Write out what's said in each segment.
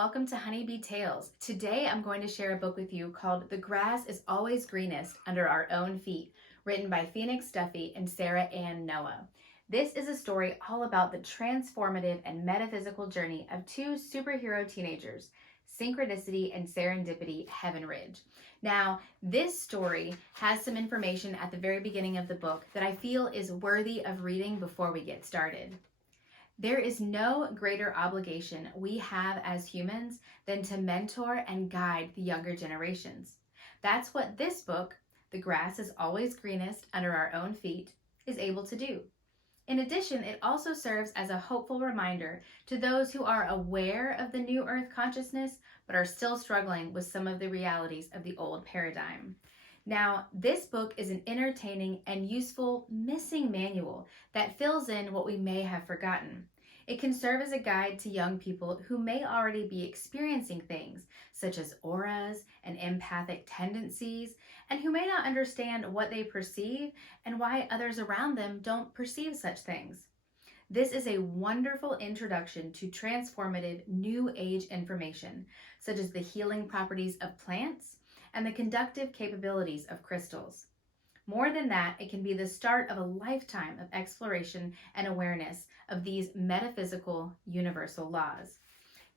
welcome to Honeybee Tales. Today I'm going to share a book with you called The Grass is Always Greenest Under Our Own Feet, written by Phoenix Duffy and Sara Noah. This is a story all about the transformative and metaphysical journey of two superhero teenagers, Synchronicity and Serendipity Heavenridge. Now, this story has some information at the very beginning of the book that I feel is worthy of reading before we get started. There is no greater obligation we have as humans than to mentor and guide the younger generations. That's what this book, The Grass is Always Greenest Under Our Own Feet, is able to do. In addition, it also serves as a hopeful reminder to those who are aware of the new earth consciousness but are still struggling with some of the realities of the old paradigm. Now, this book is an entertaining and useful missing manual that fills in what we may have forgotten. It can serve as a guide to young people who may already be experiencing things such as auras and empathic tendencies, and who may not understand what they perceive and why others around them don't perceive such things. This is a wonderful introduction to transformative New Age information, such as the healing properties of plants and the conductive capabilities of crystals. More than that, it can be the start of a lifetime of exploration and awareness of these metaphysical universal laws.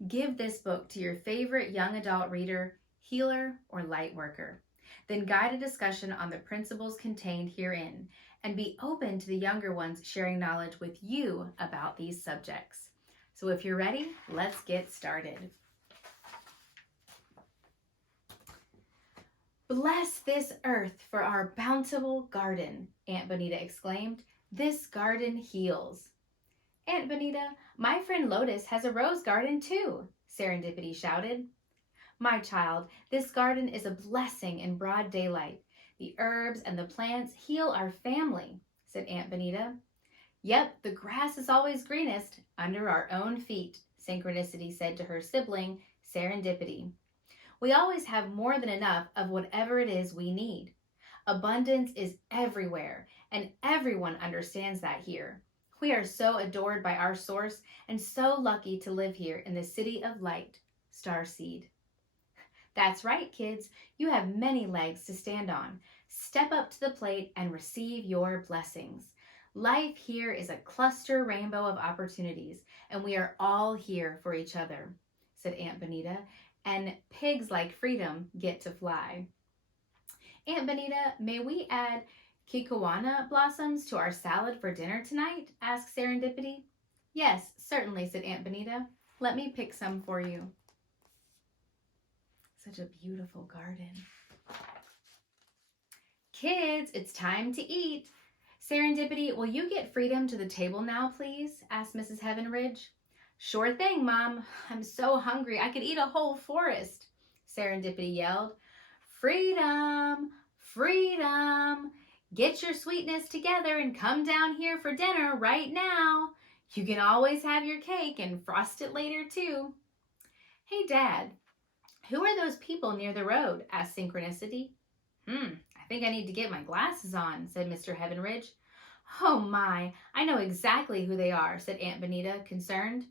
Give this book to your favorite young adult reader, healer, or light worker. Then guide a discussion on the principles contained herein, and be open to the younger ones sharing knowledge with you about these subjects. So if you're ready, let's get started. "Bless this earth for our bountiful garden," Aunt Bonita exclaimed. "This garden heals." "Aunt Bonita, my friend Lotus has a rose garden too," Serendipity shouted. "My child, this garden is a blessing in broad daylight. The herbs and the plants heal our family," said Aunt Bonita. "Yep, the grass is always greenest under our own feet," Synchronicity said to her sibling, Serendipity. "We always have more than enough of whatever it is we need. Abundance is everywhere, and everyone understands that here. We are so adored by our source and so lucky to live here in the city of light, Starseed." "That's right, kids. You have many legs to stand on. Step up to the plate and receive your blessings. Life here is a cluster rainbow of opportunities, and we are all here for each other," said Aunt Bonita. "And pigs like freedom get to fly." "Aunt Bonita, may we add kikuana blossoms to our salad for dinner tonight?" asked Serendipity. "Yes, certainly," said Aunt Bonita. "Let me pick some for you." Such a beautiful garden. "Kids, it's time to eat. Serendipity, will you get freedom to the table now, please?" asked Mrs. Heavenridge. "Sure thing, Mom. I'm so hungry I could eat a whole forest," Serendipity yelled. "Freedom! Freedom! Get your sweetness together and come down here for dinner right now. You can always have your cake and frost it later, too." "Hey, Dad, who are those people near the road?" asked Synchronicity. I think I need to get my glasses on," said Mr. Heavenridge. "Oh my, I know exactly who they are," said Aunt Bonita, concerned.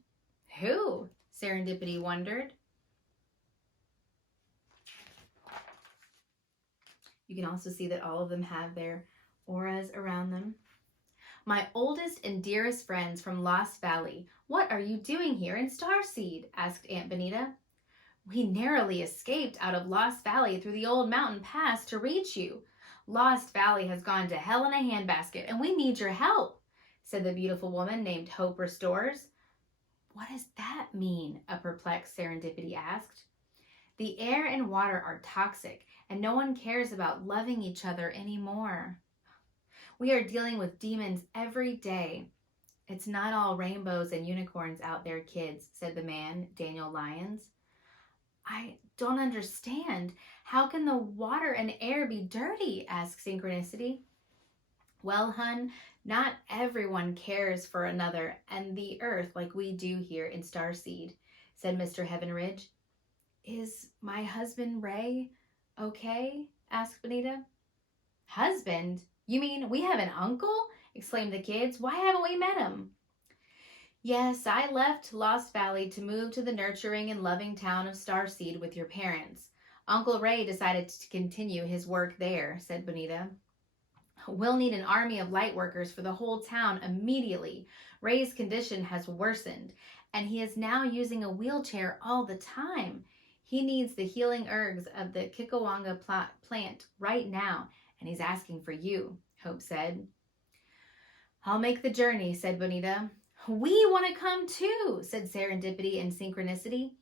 "Who?" Serendipity wondered. You can also see that all of them have their auras around them. "My oldest and dearest friends from Lost Valley. What are you doing here in Starseed?" asked Aunt Bonita. "We narrowly escaped out of Lost Valley through the old mountain pass to reach you. Lost Valley has gone to hell in a handbasket, and we need your help," said the beautiful woman named Hope Restores. "What does that mean?" a perplexed Serendipity asked. "The air and water are toxic, and no one cares about loving each other anymore. We are dealing with demons every day." "It's not all rainbows and unicorns out there, kids," said the man, Daniel Lyons. "I don't understand. How can the water and air be dirty?" asked Synchronicity. "Well, hun, not everyone cares for another and the earth like we do here in Starseed," said Mr. Heavenridge. "Is my husband Ray okay?" asked Bonita. "Husband? You mean we have an uncle?" exclaimed the kids. "Why haven't we met him?" Yes, I left Lost Valley to move to the nurturing and loving town of Starseed with your parents. Uncle Ray decided to continue his work there, said Bonita. We'll need an army of light workers for the whole town immediately. Ray's condition has worsened, and he is now using a wheelchair all the time. He needs the healing herbs of the Kikawanga plant right now, and he's asking for you, Hope said. I'll make the journey, said Bonita. We want to come too, said Serendipity and Synchronicity.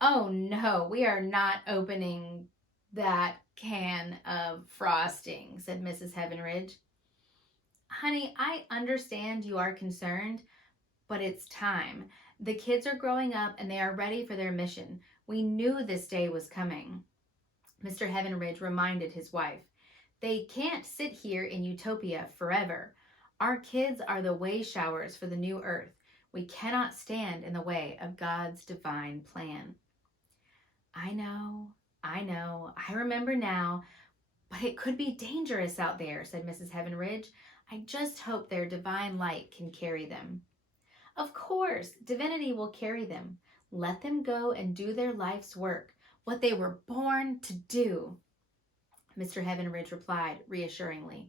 Oh no, we are not opening that can of frosting, said Mrs. Heavenridge. Honey, I understand you are concerned, but it's time. The kids are growing up and they are ready for their mission. We knew this day was coming. Mr. Heavenridge reminded his wife. They can't sit here in Utopia forever. Our kids are the way showers for the new earth. We cannot stand in the way of God's divine plan. I know, I remember now, but it could be dangerous out there, said Mrs. Heavenridge. I just hope their divine light can carry them. Of course, divinity will carry them. Let them go and do their life's work, what they were born to do. Mr. Heavenridge replied reassuringly.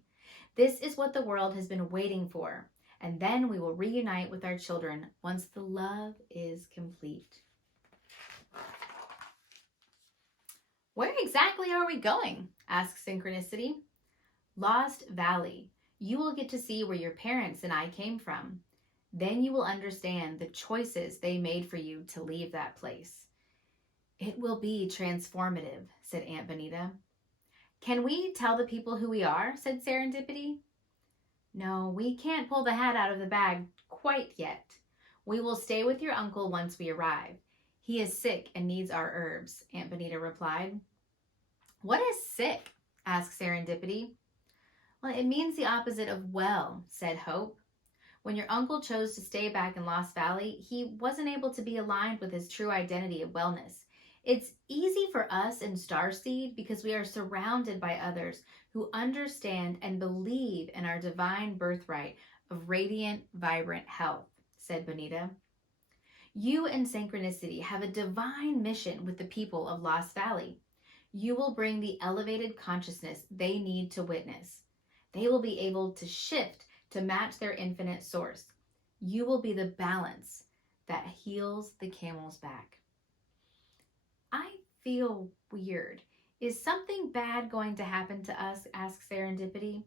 This is what the world has been waiting for, and then we will reunite with our children once the love is complete. Where exactly are we going? Asked Synchronicity. Lost Valley. You will get to see where your parents and I came from. Then you will understand the choices they made for you to leave that place. It will be transformative, said Aunt Bonita. Can we tell the people who we are? Said Serendipity. No, we can't pull the hat out of the bag quite yet. We will stay with your uncle once we arrive. He is sick and needs our herbs, Aunt Bonita replied. What is sick? Asked Serendipity. Well, it means the opposite of well, said Hope. When your uncle chose to stay back in Lost Valley, he wasn't able to be aligned with his true identity of wellness. It's easy for us in Starseed because we are surrounded by others who understand and believe in our divine birthright of radiant, vibrant health, said Bonita. You and Synchronicity have a divine mission with the people of Lost Valley. You will bring the elevated consciousness they need to witness. They will be able to shift to match their infinite source. You will be the balance that heals the camel's back. I feel weird. Is something bad going to happen to us? Asked Serendipity.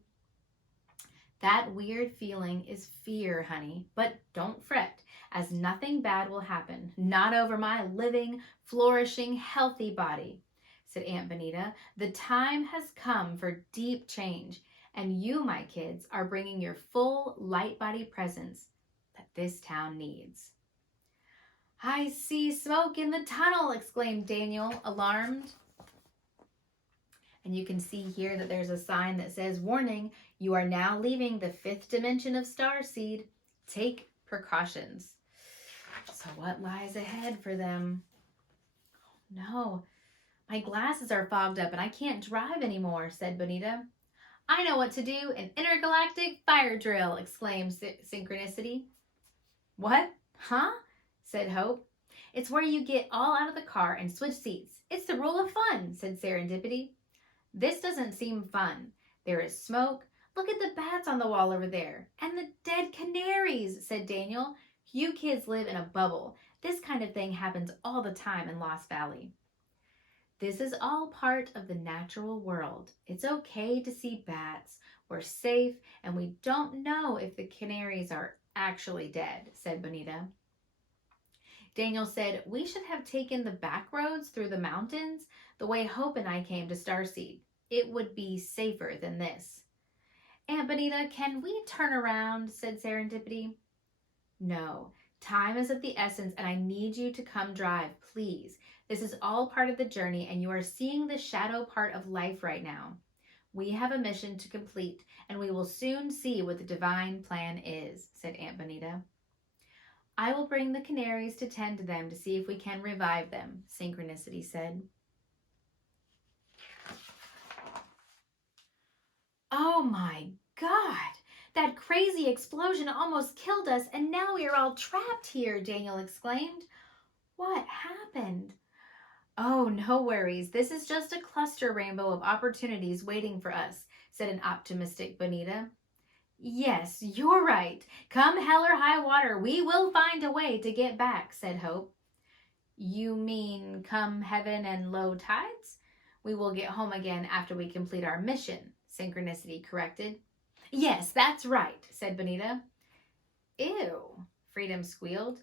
That weird feeling is fear, honey, but don't fret, as nothing bad will happen, not over my living, flourishing, healthy body, said Aunt Bonita. The time has come for deep change, and you, my kids, are bringing your full light body presence that this town needs. I see smoke in the tunnel, exclaimed Daniel, alarmed. And you can see here that there's a sign that says, warning, you are now leaving the 5th dimension of Starseed. Take precautions. So what lies ahead for them? No, my glasses are fogged up and I can't drive anymore, said Bonita. I know what to do, an intergalactic fire drill, exclaimed Synchronicity. What? Huh? Said Hope. It's where you get all out of the car and switch seats. It's the rule of fun, said Serendipity. This doesn't seem fun. There is smoke. Look at the bats on the wall over there. And the dead canaries, said Daniel. You kids live in a bubble. This kind of thing happens all the time in Lost Valley. This is all part of the natural world. It's okay to see bats. We're safe, and we don't know if the canaries are actually dead, said Bonita. Daniel said, we should have taken the back roads through the mountains the way Hope and I came to Starseed. It would be safer than this. Aunt Bonita, can we turn around? Said Serendipity. No, time is of the essence and I need you to come drive, please. This is all part of the journey and you are seeing the shadow part of life right now. We have a mission to complete and we will soon see what the divine plan is, said Aunt Bonita. I will bring the canaries to tend to them to see if we can revive them, Synchronicity said. Oh my God! That crazy explosion almost killed us, and now we are all trapped here, Daniel exclaimed. What happened? Oh, no worries. This is just a cluster rainbow of opportunities waiting for us, said an optimistic Bonita. Yes, you're right. Come hell or high water, we will find a way to get back, said Hope. You mean come heaven and low tides? We will get home again after we complete our mission, Synchronicity corrected. Yes, that's right, said Bonita. Ew, Freedom squealed.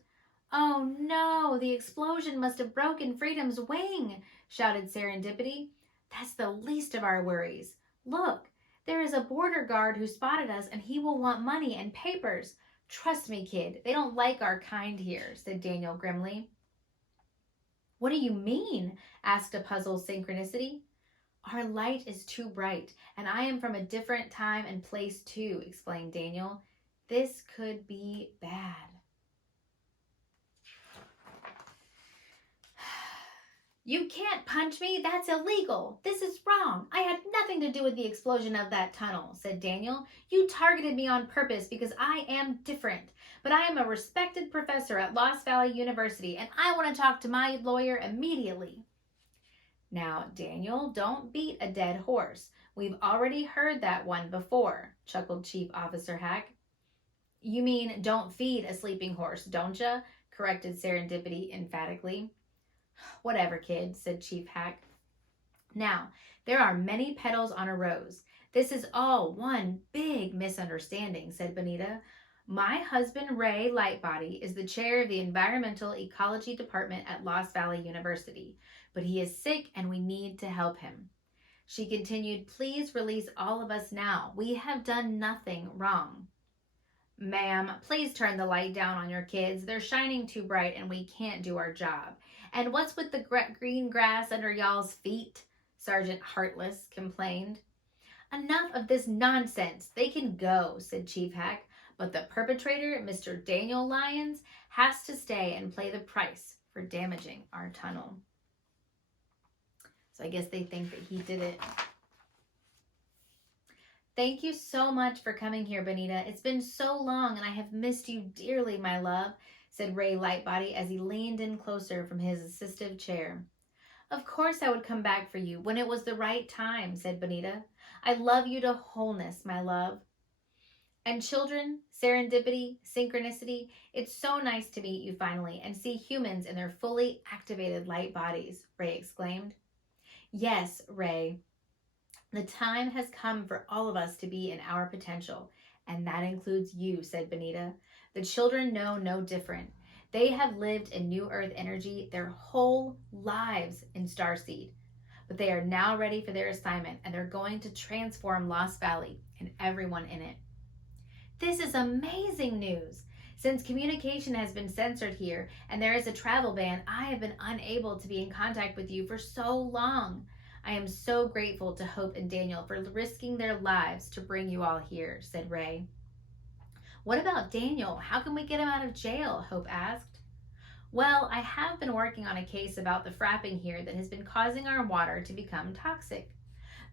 Oh no, the explosion must have broken Freedom's wing, shouted Serendipity. That's the least of our worries. Look, there is a border guard who spotted us and he will want money and papers. Trust me, kid, they don't like our kind here, said Daniel grimly. What do you mean? Asked a puzzled Synchronicity. Our light is too bright, and I am from a different time and place too, explained Daniel. This could be bad. You can't punch me. That's illegal. This is wrong. I had nothing to do with the explosion of that tunnel, said Daniel. You targeted me on purpose because I am different. But I am a respected professor at Lost Valley University, and I want to talk to my lawyer immediately. Now, Daniel, don't beat a dead horse. We've already heard that one before, chuckled Chief Officer Hack. You mean don't feed a sleeping horse, don't ya? Corrected Serendipity emphatically. Whatever, kid, said Chief Hack. Now, there are many petals on a rose. This is all one big misunderstanding, said Bonita. My husband, Ray Lightbody, is the chair of the Environmental Ecology Department at Lost Valley University, but he is sick and we need to help him. She continued, please release all of us now. We have done nothing wrong. Ma'am, please turn the light down on your kids. They're shining too bright and we can't do our job. And what's with the green grass under y'all's feet? Sergeant Heartless complained. Enough of this nonsense. They can go, said Chief Hack. But the perpetrator, Mr. Daniel Lyons, has to stay and pay the price for damaging our tunnel. So I guess they think that he did it. Thank you so much for coming here, Bonita. It's been so long and I have missed you dearly, my love, said Ray Lightbody as he leaned in closer from his assistive chair. Of course I would come back for you when it was the right time, said Bonita. I love you to wholeness, my love. And children, Serendipity, Synchronicity, it's so nice to meet you finally and see humans in their fully activated light bodies, Ray exclaimed. Yes, Ray. The time has come for all of us to be in our potential, and that includes you, said Bonita. The children know no different. They have lived in New Earth energy their whole lives in Starseed, but they are now ready for their assignment, and they're going to transform Lost Valley and everyone in it. This is amazing news. Since communication has been censored here and there is a travel ban, I have been unable to be in contact with you for so long. I am so grateful to Hope and Daniel for risking their lives to bring you all here, said Ray. What about Daniel? How can we get him out of jail? Hope asked. Well, I have been working on a case about the fracking here that has been causing our water to become toxic.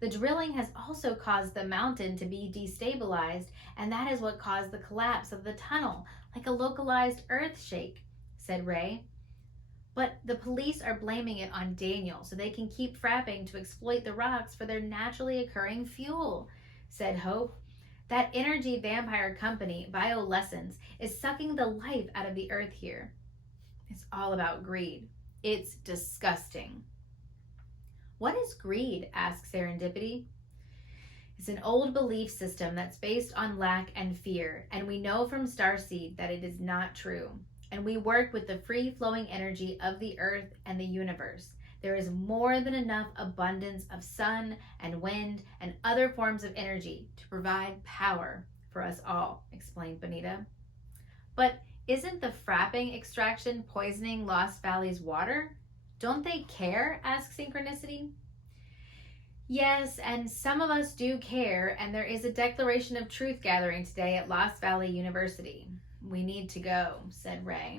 The drilling has also caused the mountain to be destabilized, and that is what caused the collapse of the tunnel, like a localized earth shake, said Ray. But the police are blaming it on Daniel so they can keep frapping to exploit the rocks for their naturally occurring fuel, said Hope. That energy vampire company, Biolessence, is sucking the life out of the earth here. It's all about greed. It's disgusting. What is greed? Asked Serendipity. It's an old belief system that's based on lack and fear, and we know from Starseed that it is not true. And we work with the free-flowing energy of the earth and the universe. There is more than enough abundance of sun and wind and other forms of energy to provide power for us all, explained Bonita. But isn't the frapping extraction poisoning Lost Valley's water? Don't they care? Asked Synchronicity. Yes, and some of us do care, and there is a declaration of truth gathering today at Lost Valley University. We need to go, said Ray.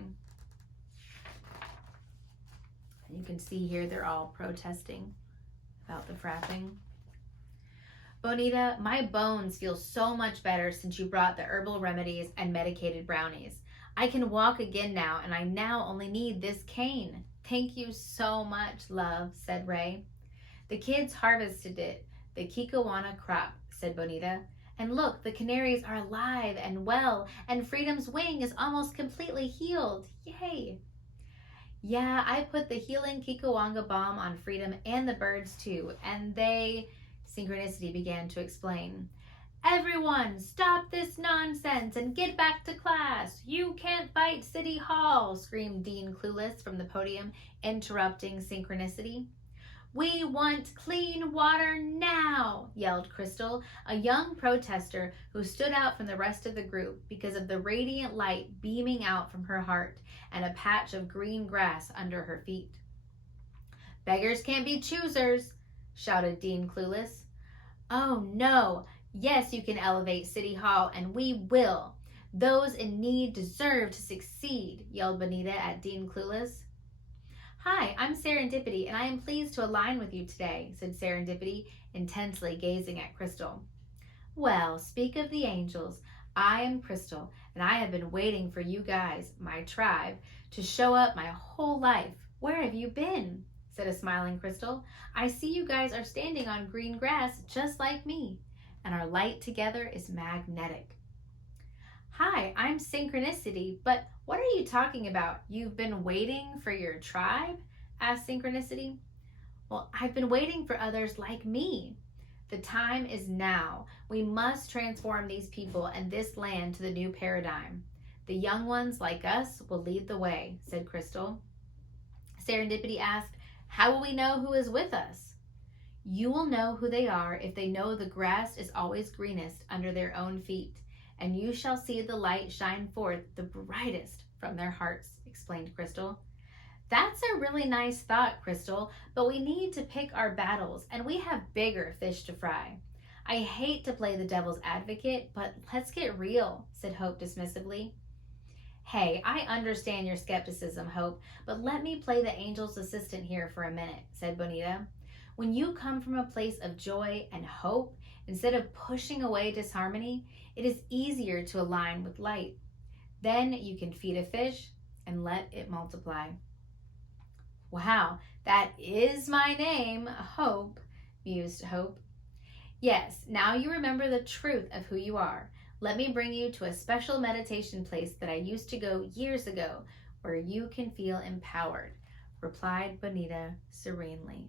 You can see here they're all protesting about the frapping. Bonita, my bones feel so much better since you brought the herbal remedies and medicated brownies. I can walk again now, and I now only need this cane. Thank you so much, love, said Ray. The kids harvested it, the Kikawana crop, said Bonita. And look, the canaries are alive and well, and Freedom's wing is almost completely healed. Yay! Yeah, I put the healing Kikawanga balm on Freedom and the birds too, and they... Synchronicity began to explain. Everyone, stop this nonsense and get back to class. You can't fight City Hall, screamed Dean Clueless from the podium, interrupting Synchronicity. We want clean water now, yelled Crystal, a young protester who stood out from the rest of the group because of the radiant light beaming out from her heart and a patch of green grass under her feet. Beggars can't be choosers, shouted Dean Clueless. Oh no, yes, you can elevate City Hall, and we will. Those in need deserve to succeed, yelled Bonita at Dean Clueless. Hi, I'm Serendipity, and I am pleased to align with you today, said Serendipity, intensely gazing at Crystal. Well, speak of the angels. I am Crystal, and I have been waiting for you guys, my tribe, to show up my whole life. Where have you been? Said a smiling Crystal. I see you guys are standing on green grass just like me, and our light together is magnetic. Hi, I'm Synchronicity, but what are you talking about? You've been waiting for your tribe? Asked Synchronicity. Well, I've been waiting for others like me. The time is now. We must transform these people and this land to the new paradigm. The young ones like us will lead the way, said Crystal. Serendipity asked, how will we know who is with us? You will know who they are if they know the grass is always greenest under their own feet, and you shall see the light shine forth the brightest from their hearts, explained Crystal. That's a really nice thought, Crystal, but we need to pick our battles, and we have bigger fish to fry. I hate to play the devil's advocate, but let's get real, said Hope dismissively. Hey, I understand your skepticism, Hope, but let me play the angel's assistant here for a minute, said Bonita. When you come from a place of joy and hope, instead of pushing away disharmony, it is easier to align with light. Then you can feed a fish and let it multiply. Wow, that is my name, Hope, mused Hope. Yes, now you remember the truth of who you are. Let me bring you to a special meditation place that I used to go years ago, where you can feel empowered, replied Bonita serenely.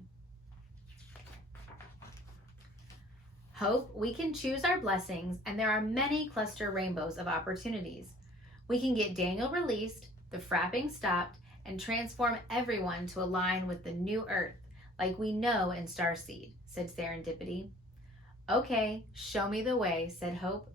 Hope, we can choose our blessings, and there are many cluster rainbows of opportunities. We can get Daniel released, the frapping stopped, and transform everyone to align with the new earth, like we know in Starseed, said Serendipity. Okay, show me the way, said Hope.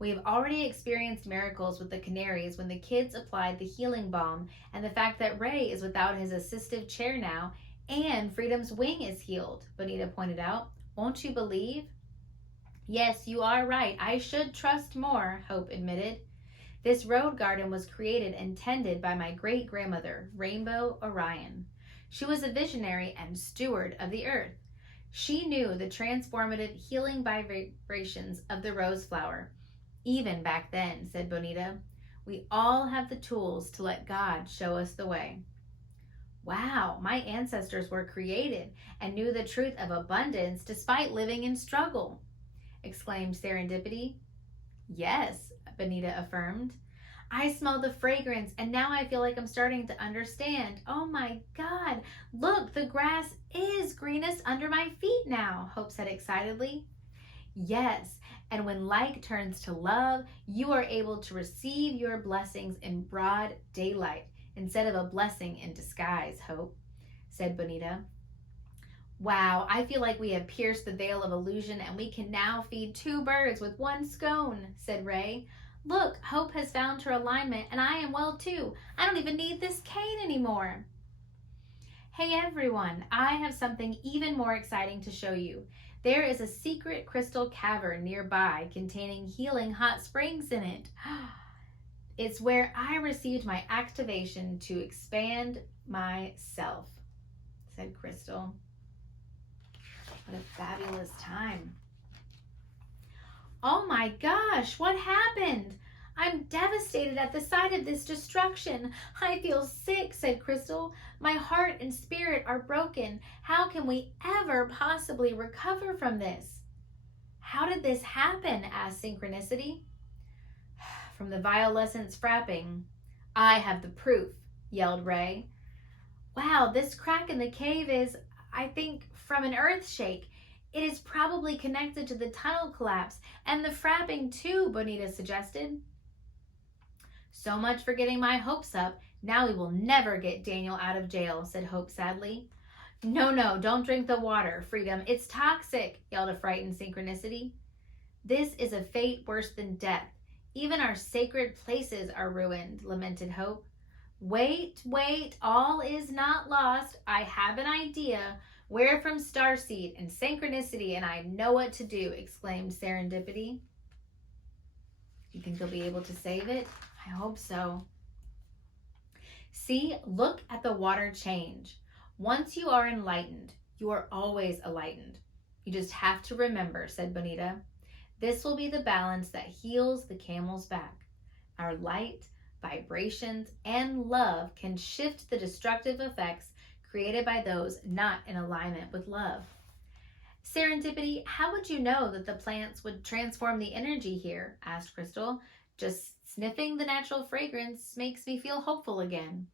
We have already experienced miracles with the canaries when the kids applied the healing balm, and the fact that Ray is without his assistive chair now, and Freedom's wing is healed, Bonita pointed out. Won't you believe? Yes, you are right. I should trust more, Hope admitted. This road garden was created and tended by my great-grandmother, Rainbow Orion. She was a visionary and steward of the earth. She knew the transformative healing vibrations of the rose flower. Even back then, said Bonita, we all have the tools to let God show us the way. Wow, my ancestors were created and knew the truth of abundance despite living in struggle, exclaimed Serendipity. Yes, Bonita affirmed. I smell the fragrance, and now I feel like I'm starting to understand. Oh my God, look, the grass is greenest under my feet now, Hope said excitedly. Yes, and when like turns to love, you are able to receive your blessings in broad daylight instead of a blessing in disguise, Hope, said Bonita. Wow, I feel like we have pierced the veil of illusion and we can now feed 2 birds with 1 scone, said Ray. Look, Hope has found her alignment and I am well too. I don't even need this cane anymore. Hey everyone, I have something even more exciting to show you. There is a secret crystal cavern nearby containing healing hot springs in it. It's where I received my activation to expand myself, said Crystal. What a fabulous time. Oh my gosh, what happened? I'm devastated at the sight of this destruction. I feel sick, said Crystal. My heart and spirit are broken. How can we ever possibly recover from this? How did this happen? Asked Synchronicity. From the violescence frapping. I have the proof, yelled Ray. Wow, this crack in the cave is, I think, from an earth shake. It is probably connected to the tunnel collapse and the frapping too, Bonita suggested. So much for getting my hopes up. Now we will never get Daniel out of jail, said Hope sadly. No, no, don't drink the water, Freedom. It's toxic, yelled a frightened Synchronicity. This is a fate worse than death. Even our sacred places are ruined, lamented Hope. Wait, wait, all is not lost. I have an idea. We're from Starseed and Synchronicity, and I know what to do, exclaimed Serendipity. Do you think they'll be able to save it? I hope so. See, look at the water change. Once you are enlightened, you are always enlightened. You just have to remember, said Bonita. This will be the balance that heals the camel's back. Our light, vibrations, and love can shift the destructive effects created by those not in alignment with love. Serendipity, how would you know that the plants would transform the energy here? Asked Crystal. Just sniffing the natural fragrance makes me feel hopeful again.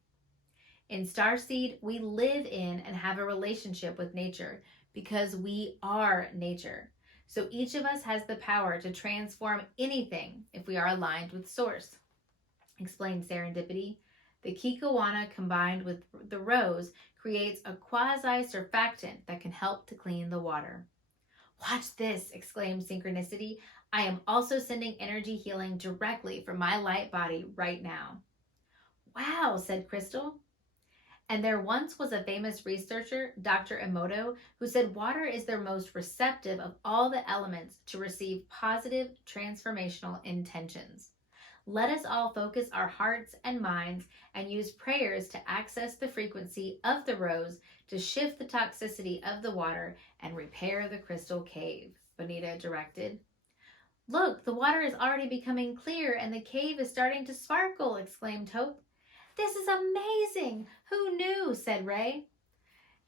In Starseed, we live in and have a relationship with nature because we are nature. So each of us has the power to transform anything if we are aligned with Source, explained Serendipity. The Kikowana combined with the rose creates a quasi-surfactant that can help to clean the water. Watch this, exclaimed Synchronicity. I am also sending energy healing directly from my light body right now. Wow, said Crystal. And there once was a famous researcher, Dr. Emoto, who said water is the most receptive of all the elements to receive positive transformational intentions. Let us all focus our hearts and minds and use prayers to access the frequency of the rose to shift the toxicity of the water and repair the crystal cave, Bonita directed. Look, the water is already becoming clear and the cave is starting to sparkle, exclaimed Hope. This is amazing! Who knew? Said Ray.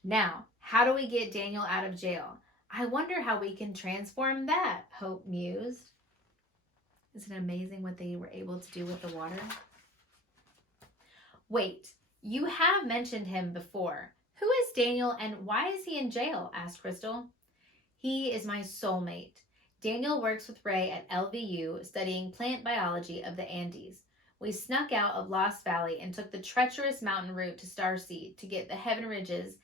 Now, how do we get Daniel out of jail? I wonder how we can transform that, Hope mused. Isn't it amazing what they were able to do with the water? Wait, you have mentioned him before. Who is Daniel and why is he in jail? Asked Crystal. He is my soulmate. Daniel works with Ray at LVU studying plant biology of the Andes. We snuck out of Lost Valley and took the treacherous mountain route to Starseed to get the Heavenridges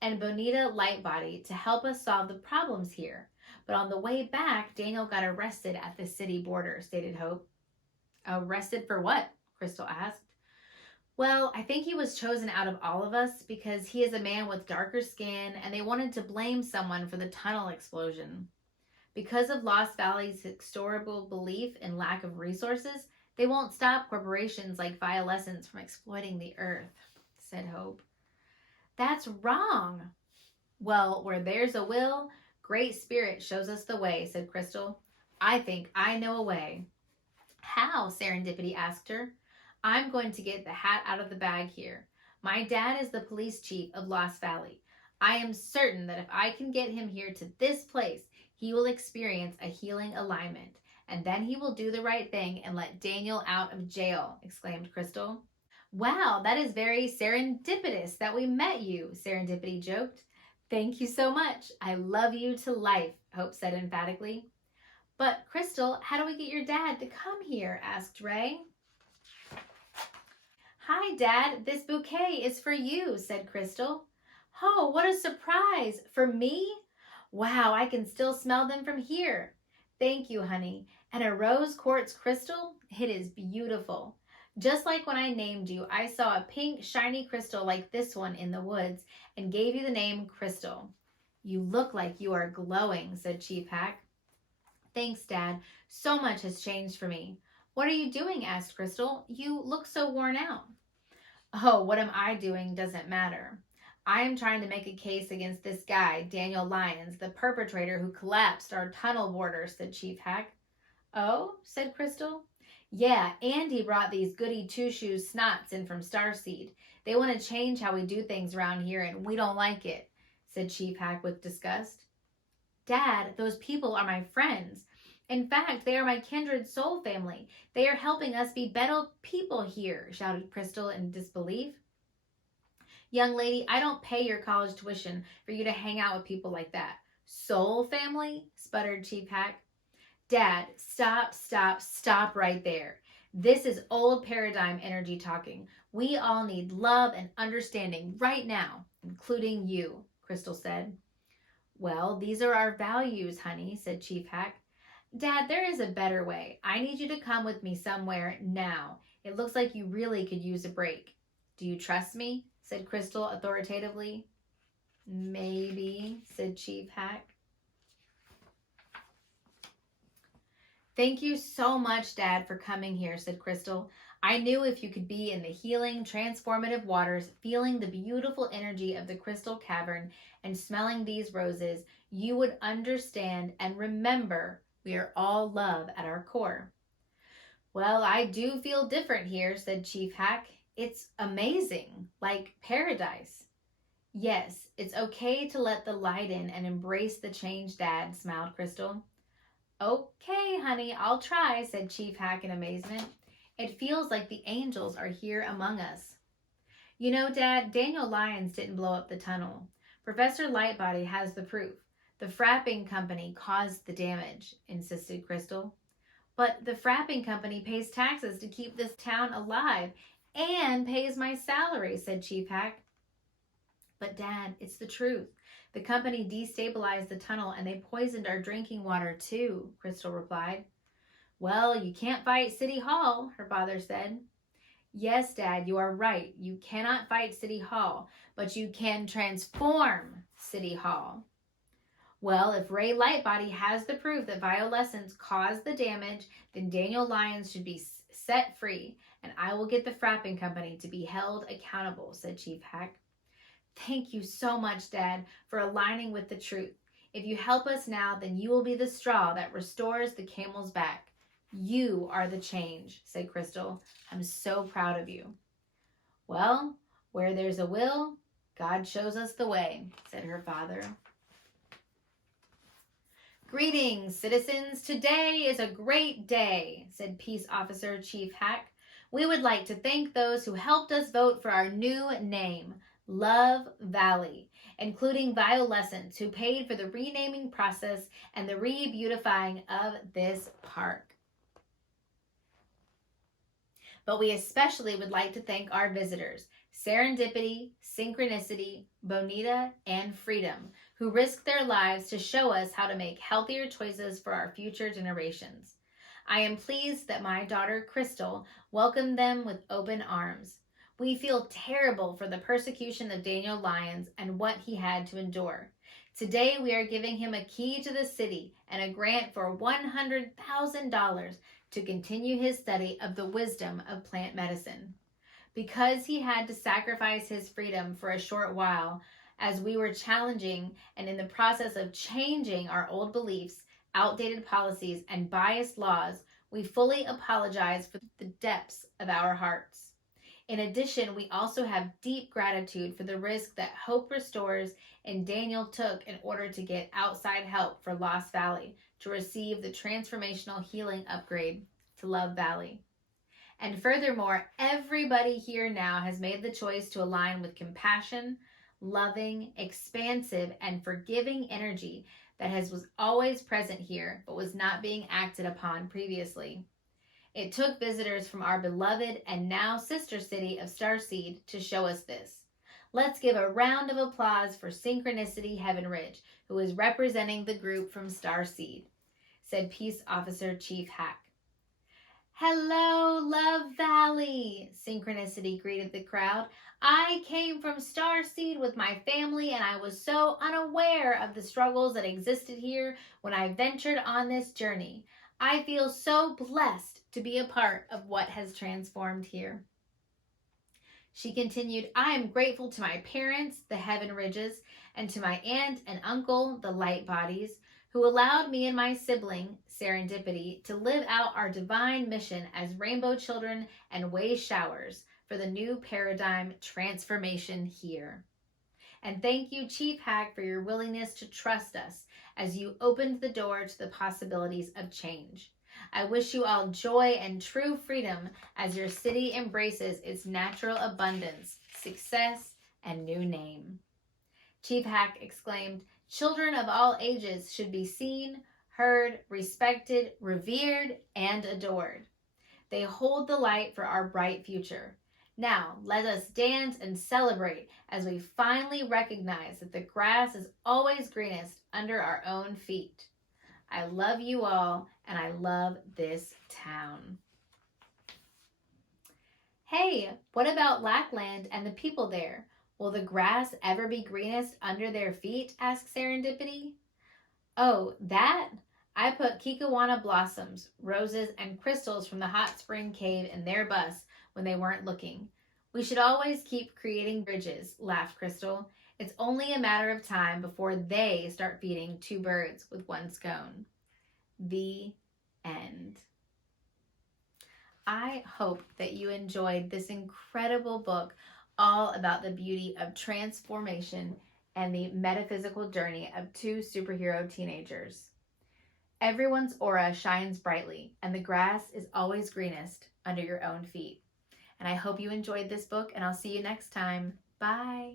and Bonita Lightbody to help us solve the problems here. But on the way back, Daniel got arrested at the city border, stated Hope. Arrested for what? Crystal asked. Well, I think he was chosen out of all of us because he is a man with darker skin and they wanted to blame someone for the tunnel explosion. Because of Lost Valley's historical belief in lack of resources, they won't stop corporations like Violescence from exploiting the earth, said Hope. That's wrong. Well, where there's a will, Great Spirit shows us the way, said Crystal. I think I know a way. How? Serendipity asked her. I'm going to get the hat out of the bag here. My dad is the police chief of Lost Valley. I am certain that if I can get him here to this place, he will experience a healing alignment. And then he will do the right thing and let Daniel out of jail, exclaimed Crystal. Wow, that is very serendipitous that we met you, Serendipity joked. Thank you so much. I love you to life, Hope said emphatically. But, Crystal, how do we get your dad to come here? Asked Ray. Hi, Dad. This bouquet is for you, said Crystal. Oh, what a surprise. For me? Wow, I can still smell them from here. Thank you, honey. And a rose quartz crystal? It is beautiful. Just like when I named you, I saw a pink, shiny crystal like this one in the woods and gave you the name Crystal. You look like you are glowing, said Chief Hack. Thanks, Dad. So much has changed for me. What are you doing? Asked Crystal. You look so worn out. Oh, what am I doing doesn't matter. I am trying to make a case against this guy, Daniel Lyons, the perpetrator who collapsed our tunnel border, said Chief Hack. Oh, said Crystal. Yeah, Andy brought these goody two-shoes snots in from Starseed. They want to change how we do things around here, and we don't like it, said Chief Hack with disgust. Dad, those people are my friends. In fact, they are my kindred soul family. They are helping us be better people here, shouted Crystal in disbelief. Young lady, I don't pay your college tuition for you to hang out with people like that. Soul family? Sputtered Chief Hack. Dad, stop right there. This is old paradigm energy talking. We all need love and understanding right now, including you, Crystal said. Well, these are our values, honey, said Chief Hack. Dad, there is a better way. I need you to come with me somewhere now. It looks like you really could use a break. Do you trust me? Said Crystal authoritatively. Maybe, said Chief Hack. Thank you so much, Dad, for coming here, said Crystal. I knew if you could be in the healing, transformative waters, feeling the beautiful energy of the crystal cavern and smelling these roses, you would understand and remember we are all love at our core. Well, I do feel different here, said Chief Hack. It's amazing, like paradise. Yes, it's okay to let the light in and embrace the change, Dad, smiled Crystal. Okay, honey, I'll try, said Chief Hack in amazement. It feels like the angels are here among us. You know, Dad, Daniel Lyons didn't blow up the tunnel. Professor Lightbody has the proof. The frapping company caused the damage, insisted Crystal. But the frapping company pays taxes to keep this town alive and pays my salary, said Chief Hack. But Dad, it's the truth. The company destabilized the tunnel and they poisoned our drinking water too, Crystal replied. Well, you can't fight City Hall, her father said. Yes, Dad, you are right. You cannot fight City Hall, but you can transform City Hall. Well, if Ray Lightbody has the proof that violescence caused the damage, then Daniel Lyons should be set free, and I will get the frapping company to be held accountable, said Chief Hack. Thank you so much, Dad, for aligning with the truth. If you help us now, then you will be the straw that restores the camel's back. You are the change, said Crystal. I'm so proud of you. Well, where there's a will, God shows us the way, said her father. Greetings, citizens. Today is a great day, said Peace Officer Chief Hack. We would like to thank those who helped us vote for our new name, Love Valley, including Violescence, who paid for the renaming process and the re-beautifying of this park. But we especially would like to thank our visitors, Serendipity, Synchronicity, Bonita, and Freedom, who risked their lives to show us how to make healthier choices for our future generations. I am pleased that my daughter, Crystal, welcomed them with open arms. We feel terrible for the persecution of Daniel Lyons and what he had to endure. Today we are giving him a key to the city and a grant for $100,000 to continue his study of the wisdom of plant medicine. Because he had to sacrifice his freedom for a short while, as we were challenging and in the process of changing our old beliefs, outdated policies, and biased laws, we fully apologize for the depths of our hearts. In addition, we also have deep gratitude for the risk that Hope Restores and Daniel took in order to get outside help for Lost Valley to receive the transformational healing upgrade to Love Valley. And furthermore, everybody here now has made the choice to align with compassion, loving, expansive, and forgiving energy that was always present here but was not being acted upon previously. It took visitors from our beloved and now sister city of Starseed to show us this. Let's give a round of applause for Synchronicity Heavenridge, who is representing the group from Starseed, said Peace Officer Chief Hack. Hello, Love Valley, Synchronicity greeted the crowd. I came from Starseed with my family and I was so unaware of the struggles that existed here when I ventured on this journey. I feel so blessed to be a part of what has transformed here. She continued, I am grateful to my parents, the Heavenridges, and to my aunt and uncle, the Light Bodies, who allowed me and my sibling, Serendipity, to live out our divine mission as rainbow children and way showers for the new paradigm transformation here. And thank you, Chief Hack, for your willingness to trust us as you opened the door to the possibilities of change. I wish you all joy and true freedom as your city embraces its natural abundance, success, and new name. Chief Hack exclaimed, "Children of all ages should be seen, heard, respected, revered, and adored. They hold the light for our bright future. Now, let us dance and celebrate as we finally recognize that the grass is always greenest under our own feet. I love you all, and I love this town." Hey, what about Lackland and the people there? Will the grass ever be greenest under their feet? Asked Serendipity. Oh, that? I put kikawana blossoms, roses, and crystals from the hot spring cave in their bus when they weren't looking. We should always keep creating bridges, laughed Crystal. It's only a matter of time before they start feeding two birds with one scone. The end. I hope that you enjoyed this incredible book all about the beauty of transformation and the metaphysical journey of two superhero teenagers. Everyone's aura shines brightly, and the grass is always greenest under your own feet. And I hope you enjoyed this book, and I'll see you next time. Bye.